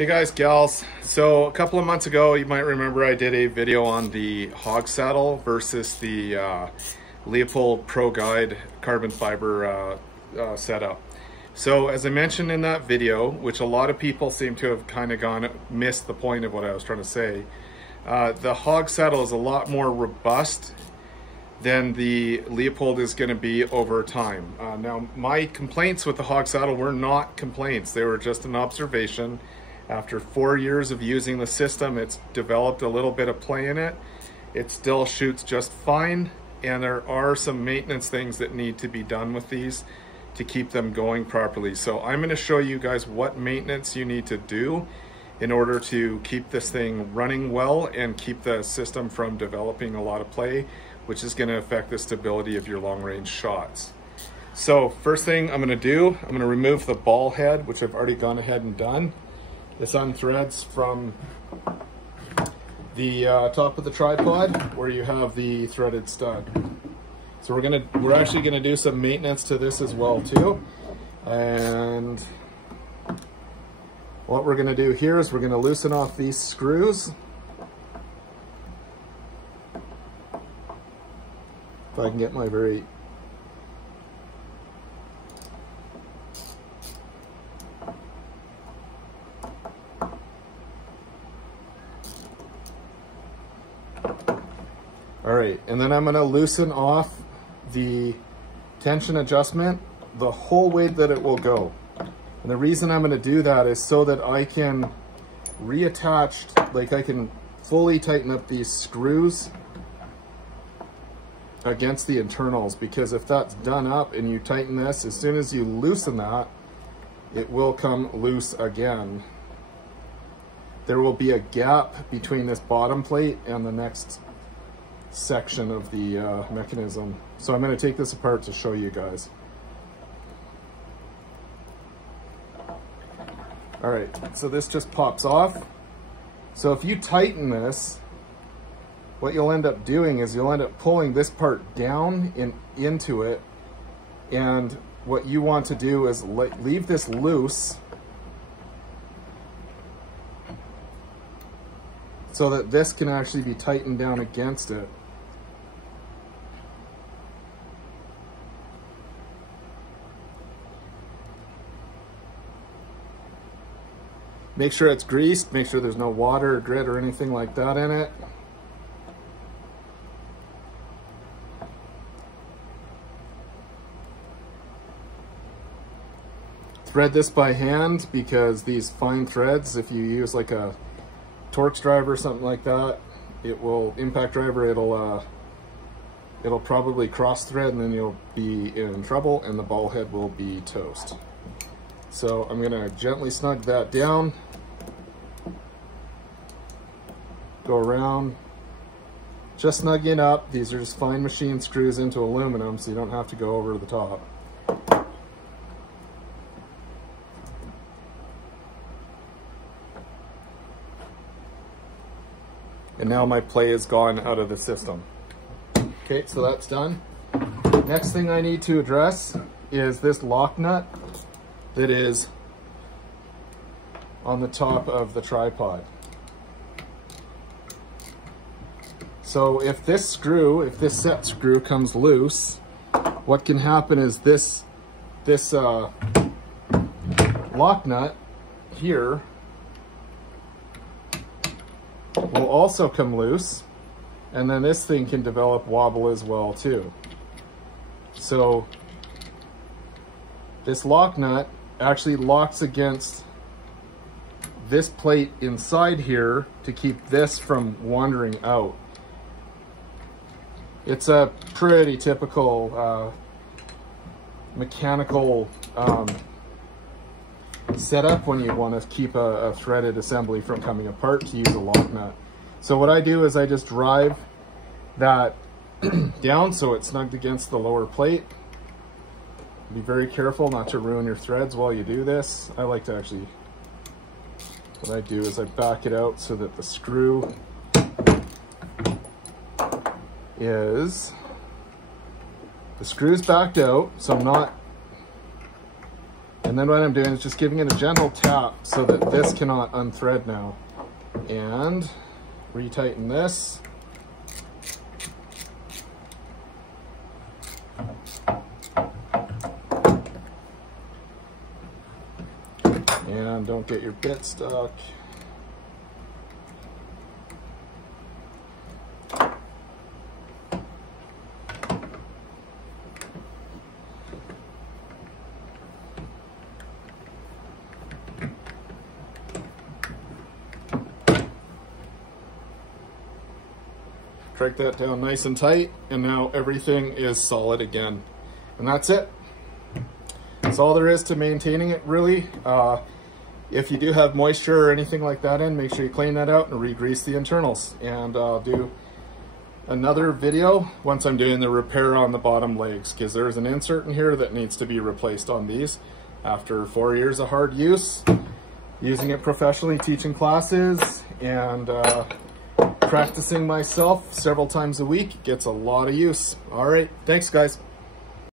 Hey guys, gals. So a couple of months ago, you might remember I did a video on the Hog Saddle versus the Leupold Pro Guide carbon fiber setup. So as I mentioned in that video, which a lot of people seem to have kind of missed the point of what I was trying to say, the Hog Saddle is a lot more robust than the Leupold is going to be over time. Now, my complaints with the Hog Saddle were not complaints. They were just an observation. After 4 years of using the system, it's developed a little bit of play in it. It still shoots just fine, and there are some maintenance things that need to be done with these to keep them going properly. So I'm going to show you guys what maintenance you need to do in order to keep this thing running well and keep the system from developing a lot of play, which is going to affect the stability of your long-range shots. So first thing I'm going to do, I'm going to remove the ball head, which I've already gone ahead and done. This unthreads from the top of the tripod where you have the threaded stud. So we're actually gonna do some maintenance to this as well too. And what we're gonna do here is we're gonna loosen off these screws. If I can get my very All right, and then I'm gonna loosen off the tension adjustment the whole way that it will go. And the reason I'm gonna do that is so that I can reattach, like I can fully tighten up these screws against the internals, because if that's done up and you tighten this, as soon as you loosen that, it will come loose again. There will be a gap between this bottom plate and the next section of the mechanism. So I'm going to take this apart to show you guys. All right, so this just pops off. So if you tighten this, what you'll end up doing is you'll end up pulling this part down into it, and what you want to do is leave this loose so that this can actually be tightened down against it. Make sure it's greased, make sure there's no water or grit or anything like that in it. Thread this by hand, because these fine threads, if you use like a Torx driver or something like that, it will, impact driver, it'll probably cross thread and then you'll be in trouble and the ball head will be toast. So I'm gonna gently snug that down, go around, just snugging up. These are just fine machine screws into aluminum, so you don't have to go over the top. And now my play is gone out of the system. Okay, so that's done. Next thing I need to address is this lock nut that is on the top of the tripod. So if this set screw comes loose, what can happen is this lock nut here will also come loose, and then this thing can develop wobble as well too. So this lock nut actually locks against this plate inside here to keep this from wandering out. It's a pretty typical mechanical setup when you want to keep a threaded assembly from coming apart, to use a lock nut. So what I do is I just drive that down so it's snugged against the lower plate. Be very careful not to ruin your threads while you do this. I like to actually, what I do is I back it out so that the screw the screw's backed out, so I'm not And then what I'm doing is just giving it a gentle tap so that this cannot unthread now. And retighten this. And don't get your bit stuck. Crank that down nice and tight, and now everything is solid again. And that's it. That's all there is to maintaining it, really. If you do have moisture or anything like that in, make sure you clean that out and re-grease the internals. And I'll do another video once I'm doing the repair on the bottom legs, because there's an insert in here that needs to be replaced on these after 4 years of hard use, using it professionally, teaching classes, and practicing myself several times a week. Gets a lot of use. All right, thanks guys.